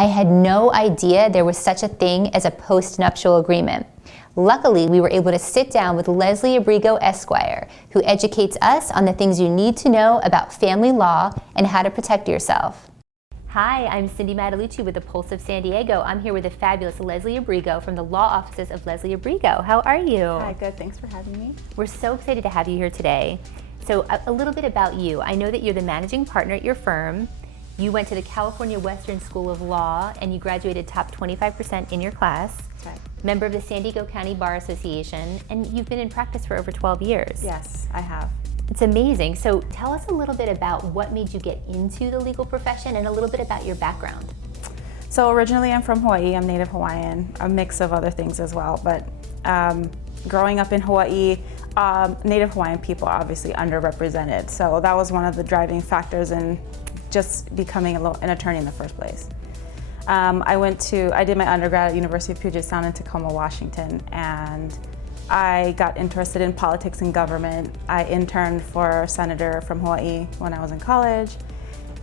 I had no idea there was such a thing as a postnuptial agreement. Luckily, we were able to sit down with Leslie Abrigo Esquire, who educates us on the things you need to know about family law and how to protect yourself. Hi, I'm Cindy Matalucci with the Pulse of San Diego. I'm here with the fabulous Leslie Abrigo from the law offices of Leslie Abrigo. How are you? Hi, good. Thanks for having me. We're so excited to have you here today. So a little bit about you. I know that you're the managing partner at your firm. You went to the California Western School of Law and you graduated top 25% in your class. That's right. Member of the San Diego County Bar Association, and you've been in practice for over 12 years. Yes, I have. It's amazing. So tell us a little bit about what made you get into the legal profession and a little bit about your background. So originally I'm from Hawaii. I'm Native Hawaiian, a mix of other things as well. But growing up in Hawaii, Native Hawaiian people are obviously underrepresented. So that was one of the driving factors in just becoming an attorney in the first place. I did my undergrad at University of Puget Sound in Tacoma, Washington, and I got interested in politics and government. I interned for a senator from Hawaii when I was in college,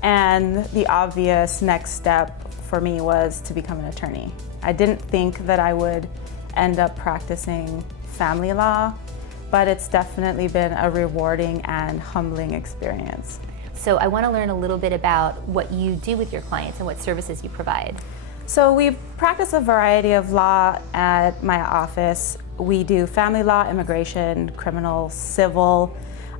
and the obvious next step for me was to become an attorney. I didn't think that I would end up practicing family law, but it's definitely been a rewarding and humbling experience. So I want to learn a little bit about what you do with your clients and what services you provide. So we practice a variety of law at my office. We do family law, immigration, criminal, civil.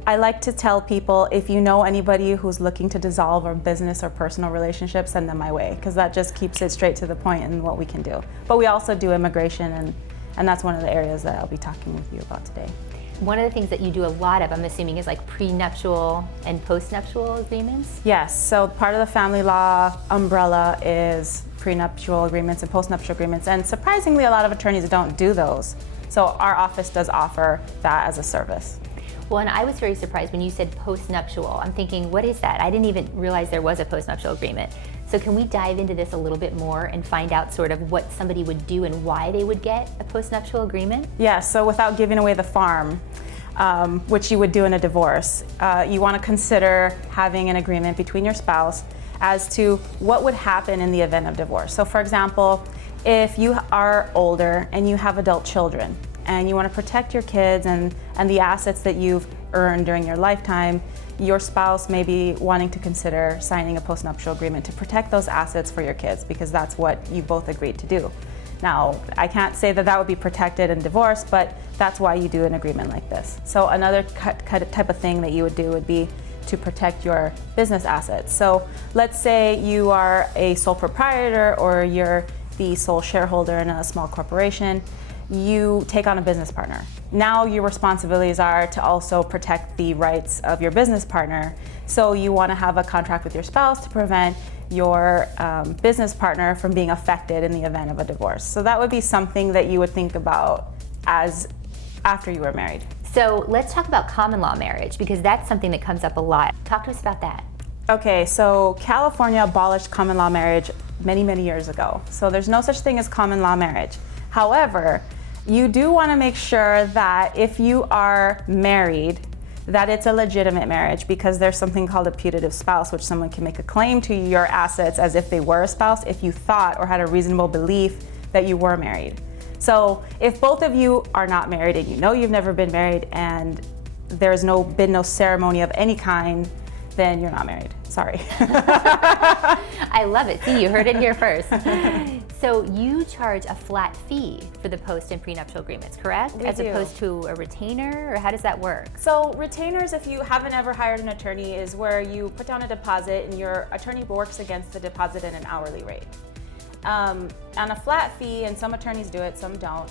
I like to tell people, if you know anybody who's looking to dissolve a business or personal relationship, send them my way, because that just keeps it straight to the point in what we can do. But we also do immigration, and that's one of the areas that I'll be talking with you about today. One of the things that you do a lot of, I'm assuming, is like prenuptial and postnuptial agreements? Yes, so part of the family law umbrella is prenuptial agreements and postnuptial agreements, and surprisingly a lot of attorneys don't do those. So our office does offer that as a service. Well, and I was very surprised when you said postnuptial. I'm thinking, what is that? I didn't even realize there was a postnuptial agreement. So can we dive into this a little bit more and find out sort of what somebody would do and why they would get a postnuptial agreement? Yeah, so without giving away the farm, which you would do in a divorce, you want to consider having an agreement between your spouse as to what would happen in the event of divorce. So for example, if you are older and you have adult children and you want to protect your kids and the assets that you've earned during your lifetime, your spouse may be wanting to consider signing a postnuptial agreement to protect those assets for your kids, because that's what you both agreed to do. Now, I can't say that that would be protected in divorce, but that's why you do an agreement like this. So another type of thing that you would do would be to protect your business assets. So let's say you are a sole proprietor or you're the sole shareholder in a small corporation. You take on a business partner. Now your responsibilities are to also protect the rights of your business partner. So you want to have a contract with your spouse to prevent your business partner from being affected in the event of a divorce. So that would be something that you would think about as after you were married. So let's talk about common law marriage, because that's something that comes up a lot. Talk to us about that. Okay, so California abolished common law marriage many, many years ago. So there's no such thing as common law marriage. However, you do want to make sure that if you are married, that it's a legitimate marriage, because there's something called a putative spouse, which someone can make a claim to your assets as if they were a spouse if you thought or had a reasonable belief that you were married. So if both of you are not married and you know you've never been married and there's been no ceremony of any kind, then you're not married. Sorry. I love it. See, you heard it here first. So you charge a flat fee for the post and prenuptial agreements, correct? We As do. opposed to a retainer, or how does that work? So retainers, if you haven't ever hired an attorney, is where you put down a deposit and your attorney works against the deposit at an hourly rate. On a flat fee, and some attorneys do it, some don't,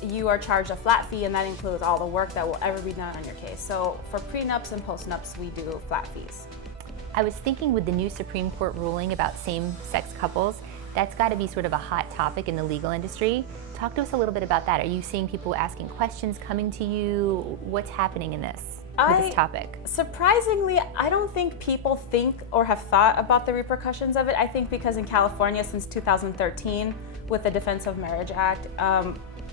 you are charged a flat fee, and that includes all the work that will ever be done on your case. So for prenups and postnups, we do flat fees. I was thinking, with the new Supreme Court ruling about same-sex couples, that's got to be sort of a hot topic in the legal industry. Talk to us a little bit about that. Are you seeing people asking questions, coming to you? What's happening in this with this topic? Surprisingly, I don't think people think or have thought about the repercussions of it. I think because in California since 2013, with the Defense of Marriage Act,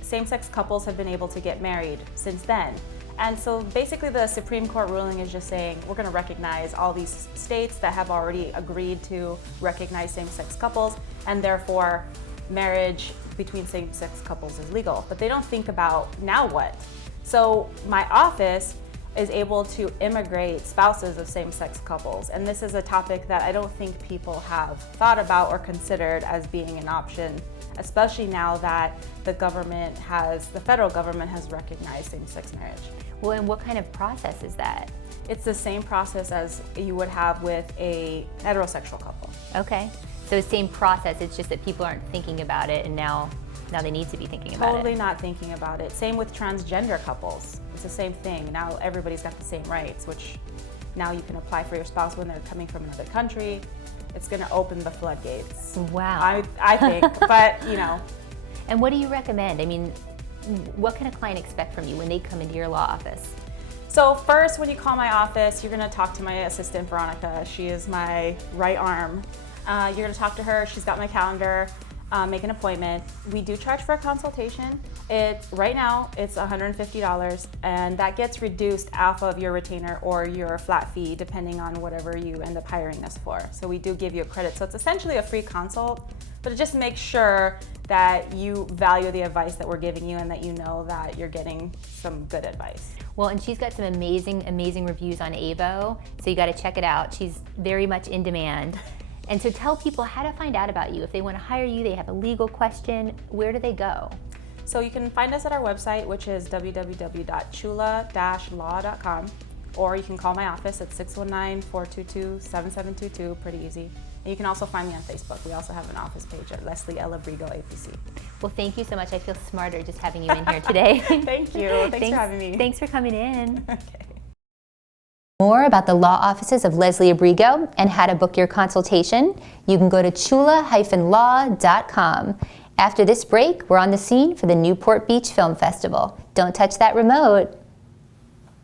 same-sex couples have been able to get married since then. And so basically the Supreme Court ruling is just saying we're going to recognize all these states that have already agreed to recognize same-sex couples, and therefore marriage between same-sex couples is legal. But they don't think about, now what? So my office is able to immigrate spouses of same-sex couples. And this is a topic that I don't think people have thought about or considered as being an option, especially now that the federal government has recognized same-sex marriage. Well, and what kind of process is that? It's the same process as you would have with a heterosexual couple. Okay, so same process, it's just that people aren't thinking about it, and now they need to be thinking about it. Totally not thinking about it. Same with transgender couples. It's the same thing. Now everybody's got the same rights, which now you can apply for your spouse when they're coming from another country. It's going to open the floodgates. Wow. I think, but you know. And what do you recommend? I mean, what can a client expect from you when they come into your law office? So first, when you call my office, you're going to talk to my assistant, Veronica. She is my right arm. You're going to talk to her. She's got my calendar. Make an appointment. We do charge for a consultation. Right now it's $150, and that gets reduced off of your retainer or your flat fee, depending on whatever you end up hiring us for. So we do give you a credit. So it's essentially a free consult, but it just makes sure that you value the advice that we're giving you and that you know that you're getting some good advice. Well, and she's got some amazing reviews on AVO, so you got to check it out. She's very much in demand. And so tell people how to find out about you. If they want to hire you, they have a legal question, where do they go? So you can find us at our website, which is www.chula-law.com, or you can call my office at 619-422-7722, pretty easy. And you can also find me on Facebook. We also have an office page at Leslie L. Abrigo, APC. Well, thank you so much. I feel smarter just having you in here today. Thank you. Thanks for having me. Thanks for coming in. Okay. More about the law offices of Leslie Abrigo and how to book your consultation, you can go to chula-law.com. After this break, we're on the scene for the Newport Beach Film Festival. Don't touch that remote.